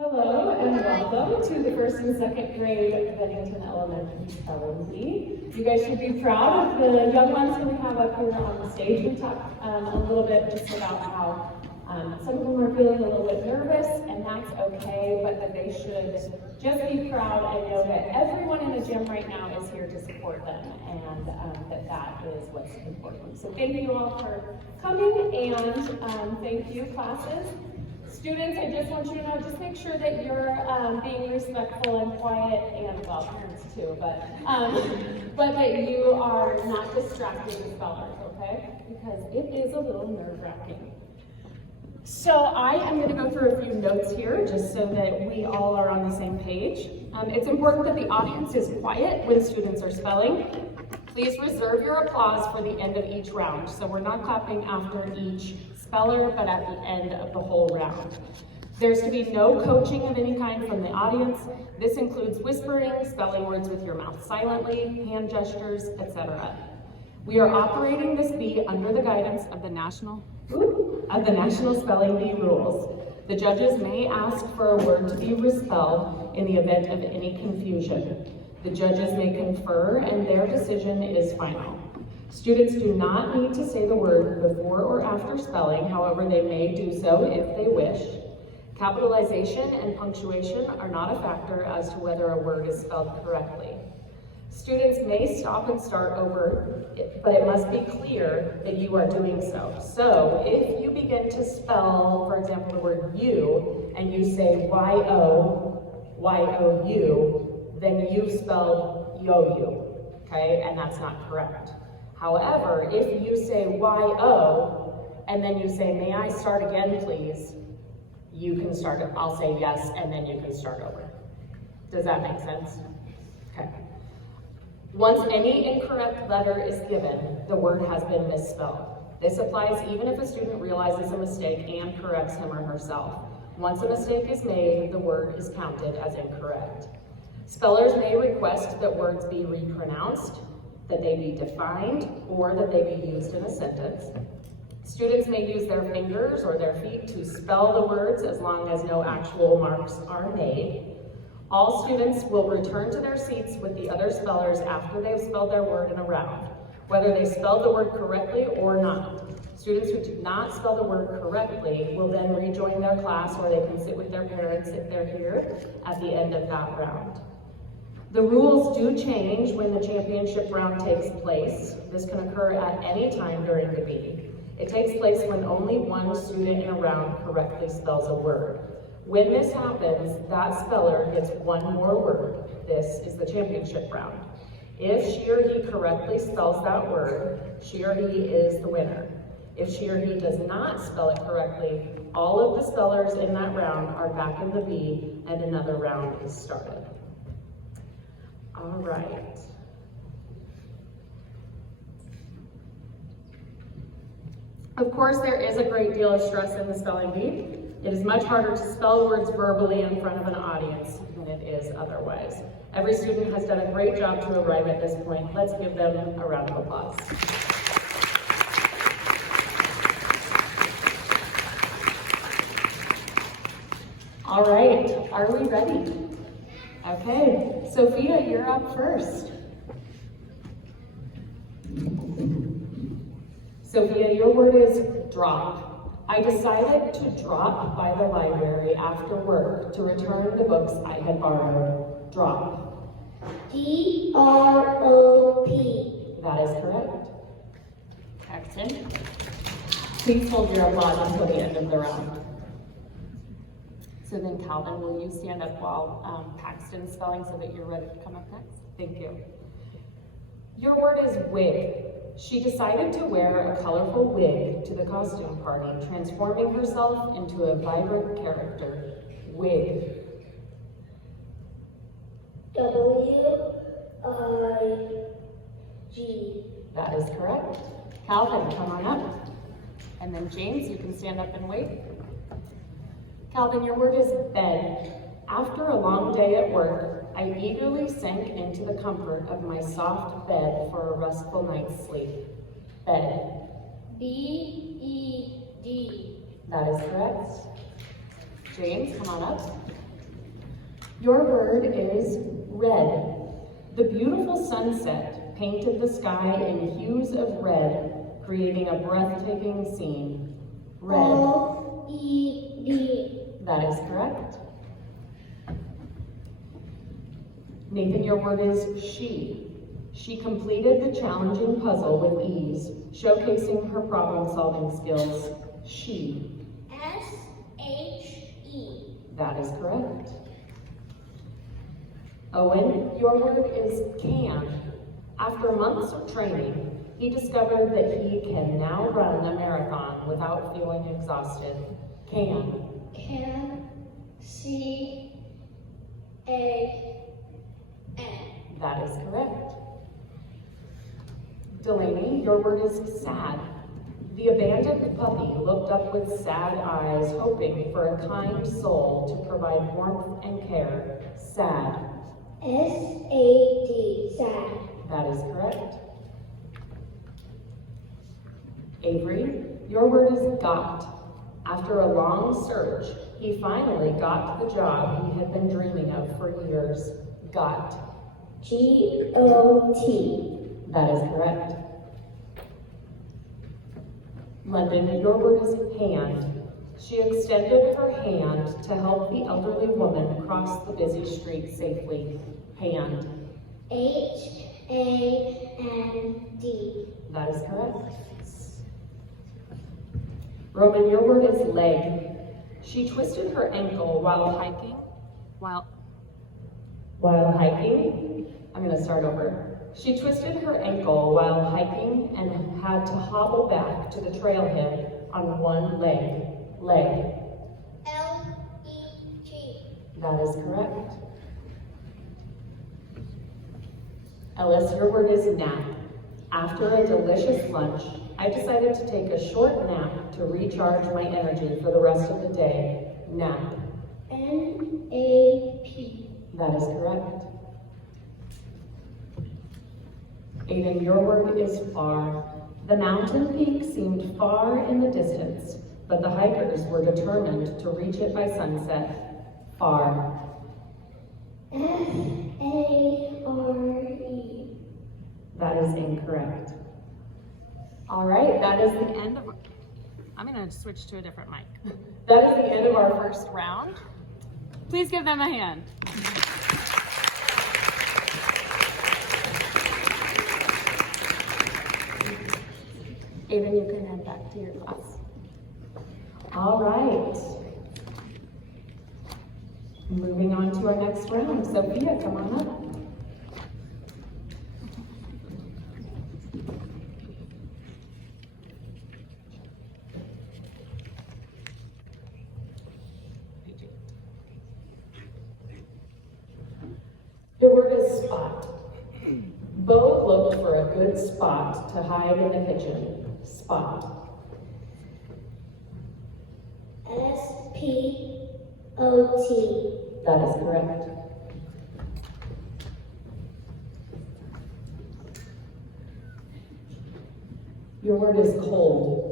Hello and welcome to the first and second grade Bennington Elementary Spelling Bee. You guys should be proud of the young ones who we have up here on the stage. We talked a little bit just about how some of them are feeling a little bit nervous, and that's okay, but that they should just be proud and know that everyone in the gym right now is here to support them, and that is what's important. So thank you all for coming, and thank you, classes. Students, I just want you to know, just make sure that you're being respectful and quiet, and well, parents too, but that you are not distracting the spellers, okay? Because it is a little nerve-wracking. So I am going to go through a few notes here, just so that we all are on the same page. It's important that the audience is quiet when students are spelling. Please reserve your applause for the end of each round. So we're not clapping after each speller, but at the end of the whole round. There's to be no coaching of any kind from the audience. This includes whispering, spelling words with your mouth silently, hand gestures, etc. We are operating this bee under the guidance of the National Spelling Bee rules. The judges may ask for a word to be respelled in the event of any confusion. The judges may confer, and their decision is final. Students do not need to say the word before or after spelling, however, they may do so if they wish. Capitalization and punctuation are not a factor as to whether a word is spelled correctly. Students may stop and start over, but it must be clear that you are doing so. So if you begin to spell, for example, the word you, and you say Y-O-U, then you've spelled yo-you, okay? And that's not correct. However, if you say Y-O, and then you say, may I start again, please? You can start, I'll say yes, and then you can start over. Does that make sense? Okay. Once any incorrect letter is given, the word has been misspelled. This applies even if a student realizes a mistake and corrects him or herself. Once a mistake is made, the word is counted as incorrect. Spellers may request that words be repronounced, that they be defined, or that they be used in a sentence. Students may use their fingers or their feet to spell the words as long as no actual marks are made. All students will return to their seats with the other spellers after they've spelled their word in a round, whether they spelled the word correctly or not. Students who do not spell the word correctly will then rejoin their class, or they can sit with their parents if they're here at the end of that round. The rules do change when the championship round takes place. This can occur at any time during the bee. It takes place when only one student in a round correctly spells a word. When this happens, that speller gets one more word. This is the championship round. If she or he correctly spells that word, she or he is the winner. If she or he does not spell it correctly, all of the spellers in that round are back in the bee, and another round is started. All right. Of course, there is a great deal of stress in the spelling bee. It is much harder to spell words verbally in front of an audience than it is otherwise. Every student has done a great job to arrive at this point. Let's give them a round of applause. All right, are we ready? Okay, Sophia, you're up first. Sophia, your word is drop. I decided to drop by the library after work to return the books I had borrowed. Drop. D-R-O-P. That is correct. Paxton, please hold your applause until the end of the round. So then Calvin, will you stand up while Paxton's spelling so that you're ready to come up next? Thank you. Your word is wig. She decided to wear a colorful wig to the costume party, transforming herself into a vibrant character. Wig. W-I-G. That is correct. Calvin, come on up. And then James, you can stand up and wait. Calvin, your word is bed. After a long day at work, I eagerly sank into the comfort of my soft bed for a restful night's sleep. Bed. B-E-D. That is correct. James, come on up. Your word is red. The beautiful sunset painted the sky in hues of red, creating a breathtaking scene. Red. O-E-D. That is correct. Nathan, your word is she. She completed the challenging puzzle with ease, showcasing her problem-solving skills. She. S-H-E. That is correct. Owen, your word is can. After months of training, he discovered that he can now run a marathon without feeling exhausted. Can. Can. C-A-N. That is correct. Delaney, your word is sad. The abandoned puppy looked up with sad eyes, hoping for a kind soul to provide warmth and care. Sad. S-A-D. Sad. That is correct. Avery, your word is got. After a long search, he finally got the job he had been dreaming of for years. Got. G-O-T. That is correct. London, your word is hand. She extended her hand to help the elderly woman cross the busy street safely. Hand. H-A-N-D. That is correct. Roman, your word is leg. She twisted her ankle while hiking. I'm going to start over. She twisted her ankle while hiking and had to hobble back to the trailhead on one leg. Leg. L-E-G. That is correct. Ellis, your word is nap. After a delicious lunch, I decided to take a short nap to recharge my energy for the rest of the day. Nap. N-A-P. That is correct. Aiden, your word is far. The mountain peak seemed far in the distance, but the hikers were determined to reach it by sunset. Far. F-A-R-E. That is incorrect. All right, that is the end of. I'm going to switch to a different mic. That is the end of our first round. Please give them a hand. Aiden, you can head back to your class. All right. Moving on to our next round. Sophia, come on up. Your word is spot. Bo looked for a good spot to hide in the kitchen. Spot. S-P-O-T. That is correct. Your word is cold.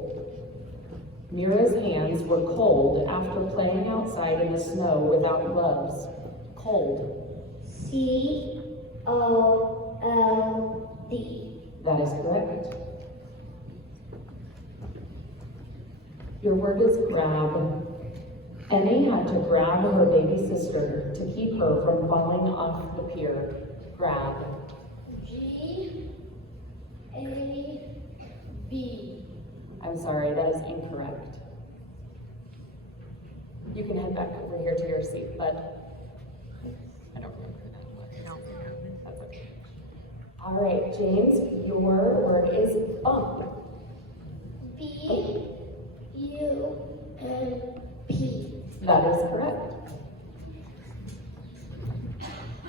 Mira's hands were cold after playing outside in the snow without gloves. Cold. C-O-L-D. That is correct. Your word is grab. Emmy had to grab her baby sister to keep her from falling off the pier. Grab. G-A-B. I'm sorry, that is incorrect. You can head back over here to your seat, but I don't remember who that was. That's okay. All right, James, your word is bump. B-U-M-P. That is correct.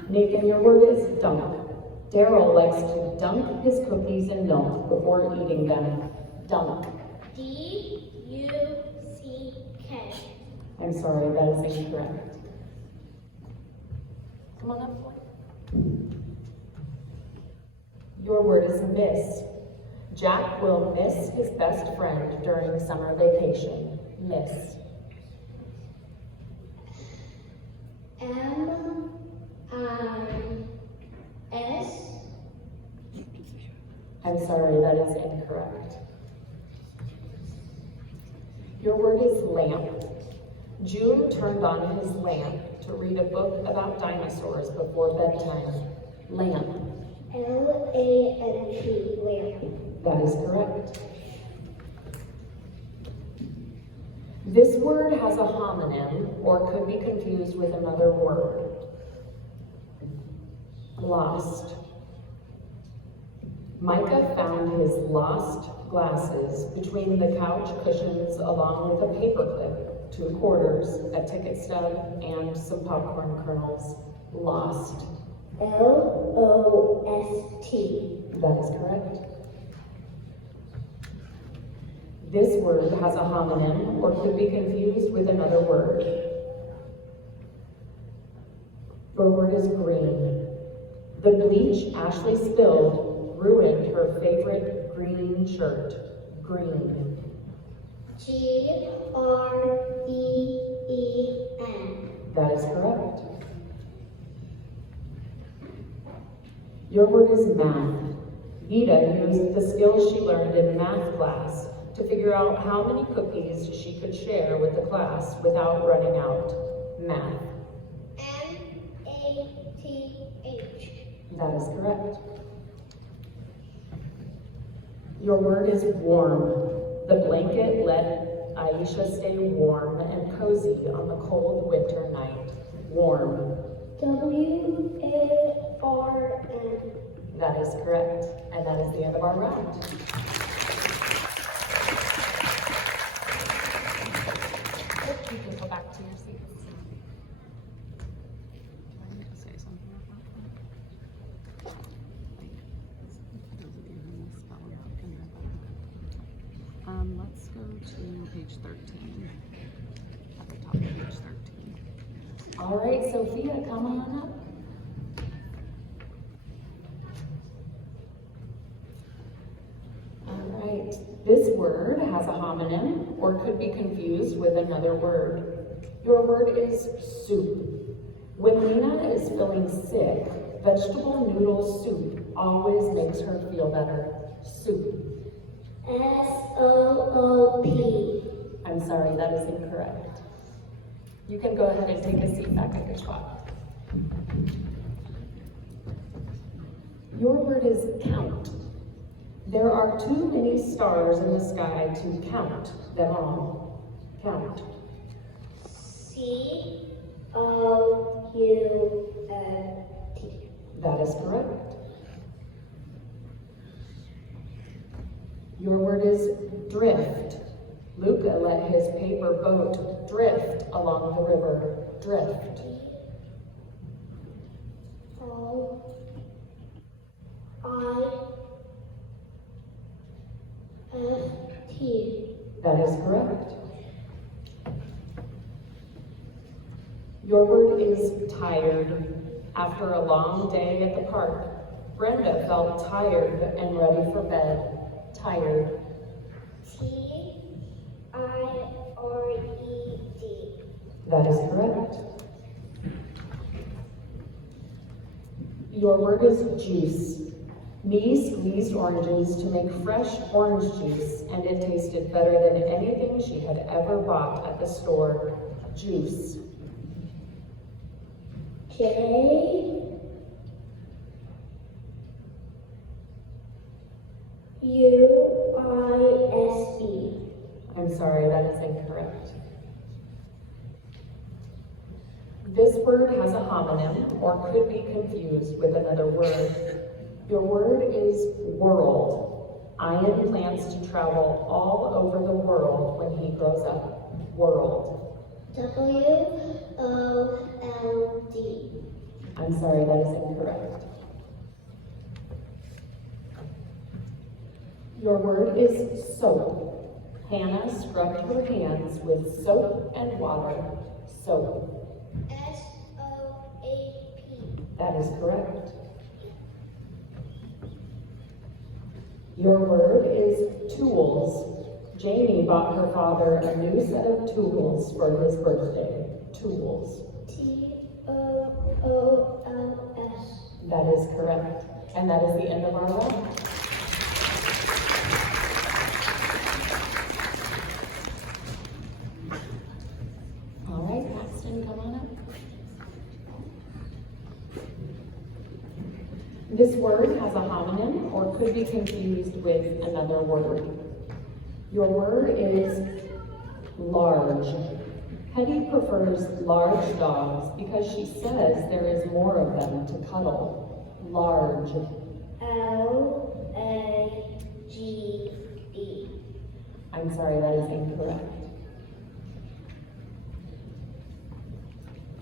Nathan, your word is dunk. Daryl likes to dunk his cookies in milk before eating them. Dunk. D-U-C-K. I'm sorry, that is incorrect. Come on up. Your word is miss. Jack will miss his best friend during summer vacation. Miss. M S. I'm sorry, that is incorrect. Your word is lamp. June turned on his lamp to read a book about dinosaurs before bedtime. Lamp. L-A-M-P, lamp. That is correct. This word has a homonym or could be confused with another word. Lost. Micah found his lost glasses between the couch cushions along with a paperclip, 2 quarters, a ticket stub, and some popcorn kernels. Lost. L-O-S-T. That is correct. This word has a homonym or could be confused with another word. Your word is green. The bleach Ashley spilled ruined her favorite green shirt. Green. G-R-E-E-N. That is correct. Your word is math. Vita used the skills she learned in math class to figure out how many cookies she could share with the class without running out. Math. M-A-T-H. That is correct. Your word is warm. The blanket let Aisha stay warm and cozy on the cold winter night. Warm. W-A-R-M. That is correct. And that is the end of our round. You can go back to your seats. Do I need to say something about that? Those of you who misspell them, can you write that? Let's go to page 13. At the top of page 13. All right, Sophia, come on up. All right, this word has a homonym or could be confused with another word. Your word is soup. When Lena is feeling sick, vegetable noodle soup always makes her feel better. Soup. S-O-O-P. I'm sorry, that is incorrect. You can go ahead and take a seat back at your spot. Your word is count. There are too many stars in the sky to count them all. Count. C-O-U-N-T. That is correct. Your word is drift. Luca let his paper boat drift along the river. Drift. O-I-F-T. That is correct. Your word is tired. After a long day at the park, Brenda felt tired and ready for bed. Tired. T-I-R-E-D. That is correct. Your word is juice. Me squeezed oranges to make fresh orange juice, and it tasted better than anything she had ever bought at the store. Juice. J-U-I-S-E. I'm sorry, that is incorrect. This word has a homonym or could be confused with another word. Your word is world. Ian plans to travel all over the world when he grows up. World. W-O-L-D. I'm sorry, that is incorrect. Your word is soap. Hannah scrubbed her hands with soap and water. Soap. S-O-A-P. That is correct. Your word is tools. Jamie bought her father a new set of tools for his birthday. Tools. T-O-O-L-S. O-O-L-S. That is correct. And that is the end of our round. All right, Paxton, come on up. This word has a homonym or could be confused with another word. Your word is large. Hetty prefers large dogs because she says there is more of them to cuddle. Large. L-A-G-E. I'm sorry, that is incorrect.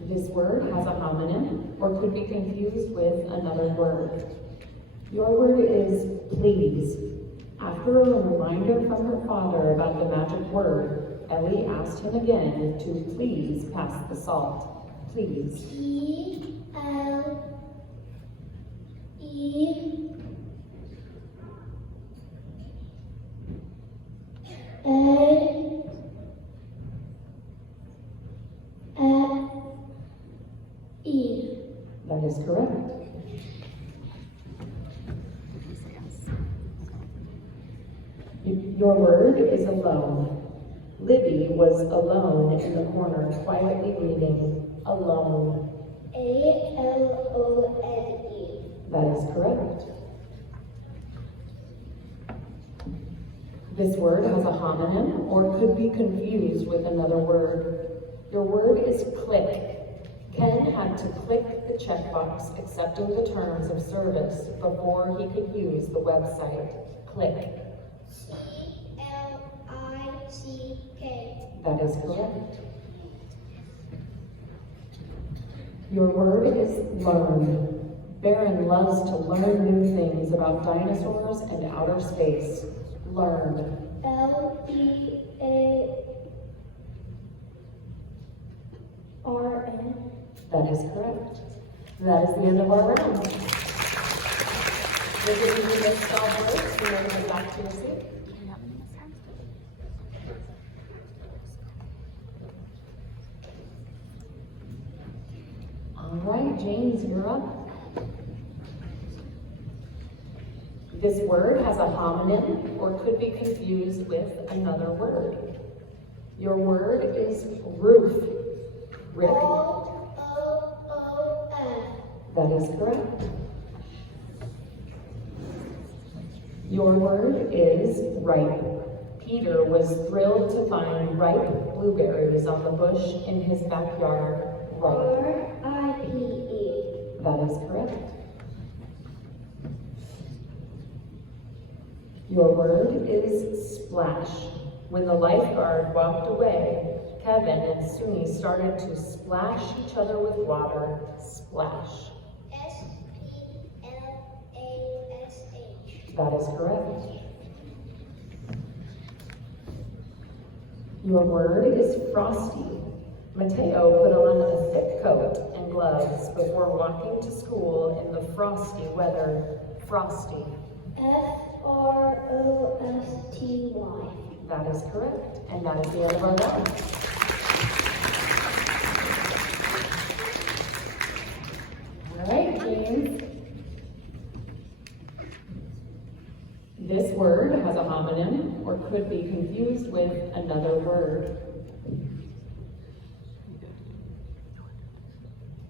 This word has a homonym or could be confused with another word. Your word is please. After a reminder from her father about the magic word, Ellie asked him again to please pass the salt. Please. E-L-E. That is correct. Yes. Your word is alone. Libby was alone in the corner, quietly reading, alone. A-L-O-N-E. That is correct. This word has a homonym or could be confused with another word. Your word is click. Ken had to click the checkbox accepting the terms of service before he could use the website. Click. C-L-I-C-K. That is correct. Your word is learn. Baron loves to learn new things about dinosaurs and outer space. Learn. L-E-A-R-N. That is correct. That is the end of our round. We're giving you this 12 words. We're going to go back to your seat. Do you have any mistakes? All right, James, you're up. This word has a homonym or could be confused with another word. Your word is roof. Rick. O-O-O-F. That is correct. Your word is ripe. Peter was thrilled to find ripe blueberries on the bush in his backyard. Ripe. R-I-P-E. That is correct. Your word is splash. When the lifeguard walked away, Kevin and Suni started to splash each other with water. Splash. S-P-L-A-S-H. That is correct. Your word is frosty. Mateo put on a thick coat and gloves before walking to school in the frosty weather. Frosty. F-R-O-S-T-Y. That is correct. And that is the end of our round. All right, James. This word has a homonym or could be confused with another word.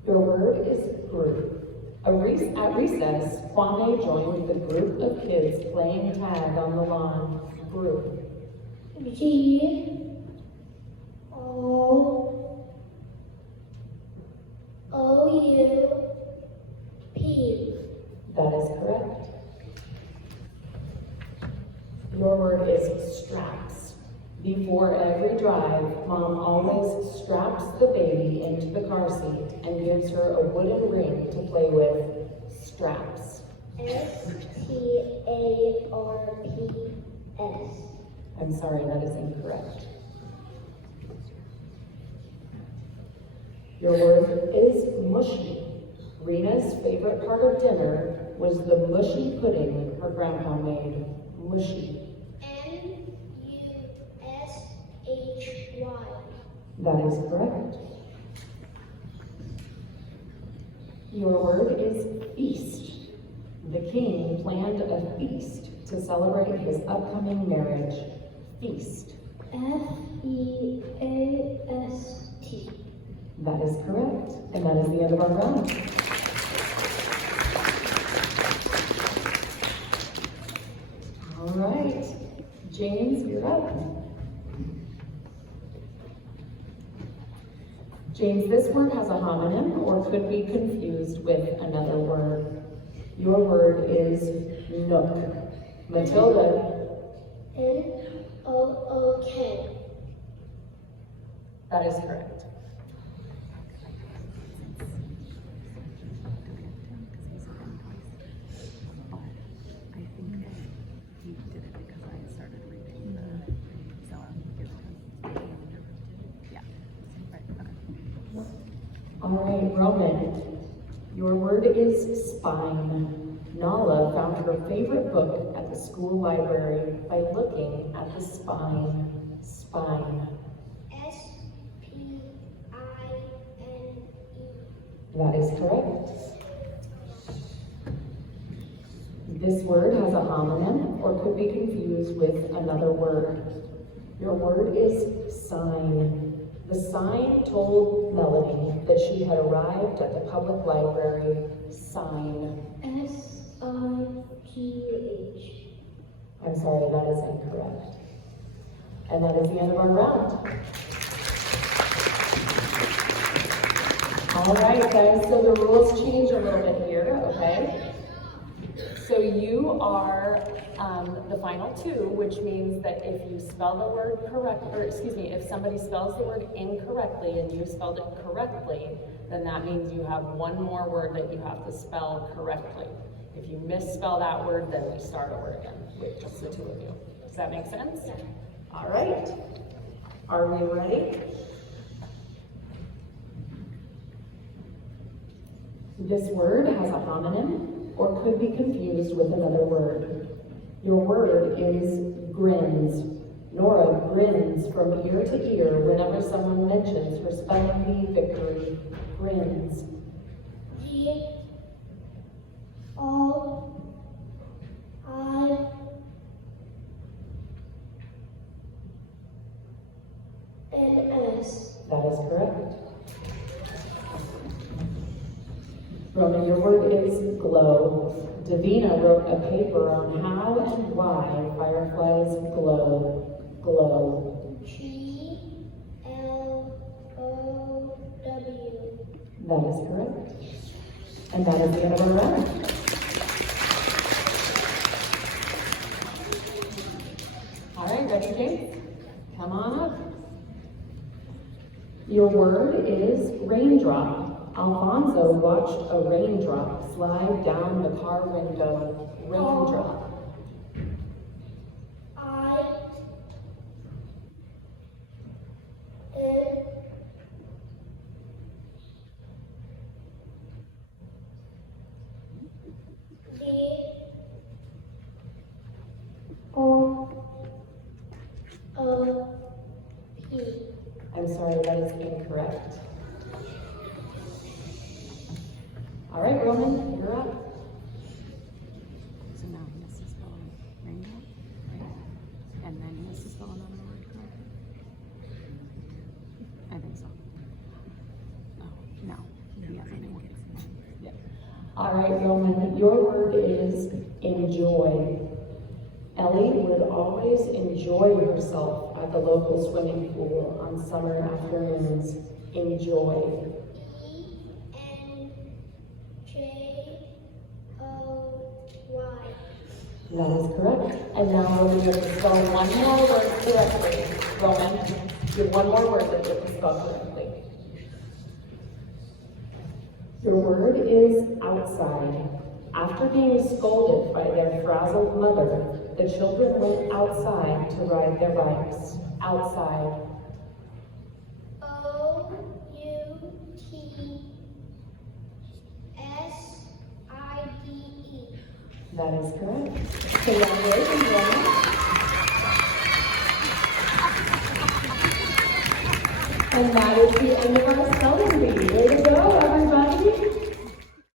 Your word is group. At recess, Kwame joined the group of kids playing tag on the lawn. Group. G-O-O-U-P. That is correct. Your word is straps. Before every drive, Mom always straps the baby into the car seat and gives her a wooden ring to play with. Straps. S-T-A-R-P-S. I'm sorry, that is incorrect. Your word is mushy. Rena's favorite part of dinner was the mushy pudding her grandpa made. Mushy. M-U-S-H-Y. That is correct. Your word is feast. The king planned a feast to celebrate his upcoming marriage. Feast. F-E-A-S-T. That is correct. And that is the end of our round. All right. James, you're up. James, this word has a homonym or could be confused with another word. Your word is nook. Matilda. N-O-O-K. That is correct. I think that he did it because I started reading the, so I'll give it to him. Yeah. Right, okay. All right, Roman. Your word is spine. Nala found her favorite book at the school library by looking at the spine. Spine. S-P-I-N-E. That is correct. This word has a homonym or could be confused with another word. Your word is sign. The sign told Melanie that she had arrived at the public library. Sign. S-I-G-H. I'm sorry, that is incorrect. And that is the end of our round. All right, guys, so the rules change a little bit here, okay? So you are the final two, which means that if you spell the word correct, or excuse me, if somebody spells the word incorrectly and you spelled it correctly, then that means you have one more word that you have to spell correctly. If you misspell that word, then we start over again with just the two of you. Does that make sense? Yeah. All right. Are we ready? This word has a homonym or could be confused with another word. Your word is grins. Nora grins from ear to ear whenever someone mentions her spelling bee victory. Grins. G-O-I-N-S. That is correct. Roman, your word is glow. Davina wrote a paper on how and why fireflies glow. Glow. G-L-O-W. That is correct. And that is the end of our round. All right, ready, James? Come on up. Your word is raindrop. Alfonso watched a raindrop slide down the car window. Raindrop. I-N-D-O-P. I'm sorry, that is incorrect. All right, Roman, you're up. So now he has to spell rainbow, right? And then he has to spell another word correctly? I think so. Oh, no, he hasn't been working. Yeah. All right, Roman, your word is enjoy. Ellie would always enjoy herself at the local swimming pool on summer afternoons. Enjoy. E-N-J-O-Y. That is correct. And now Roman, you have to spell one more word correctly. Roman, you have one more word that you have to spell correctly. Your word is outside. After being scolded by their frazzled mother, the children went outside to ride their bikes. Outside. O-U-T-S-I-D-E. That is correct. Congratulations, Roman. And that is the end of our spelling bee.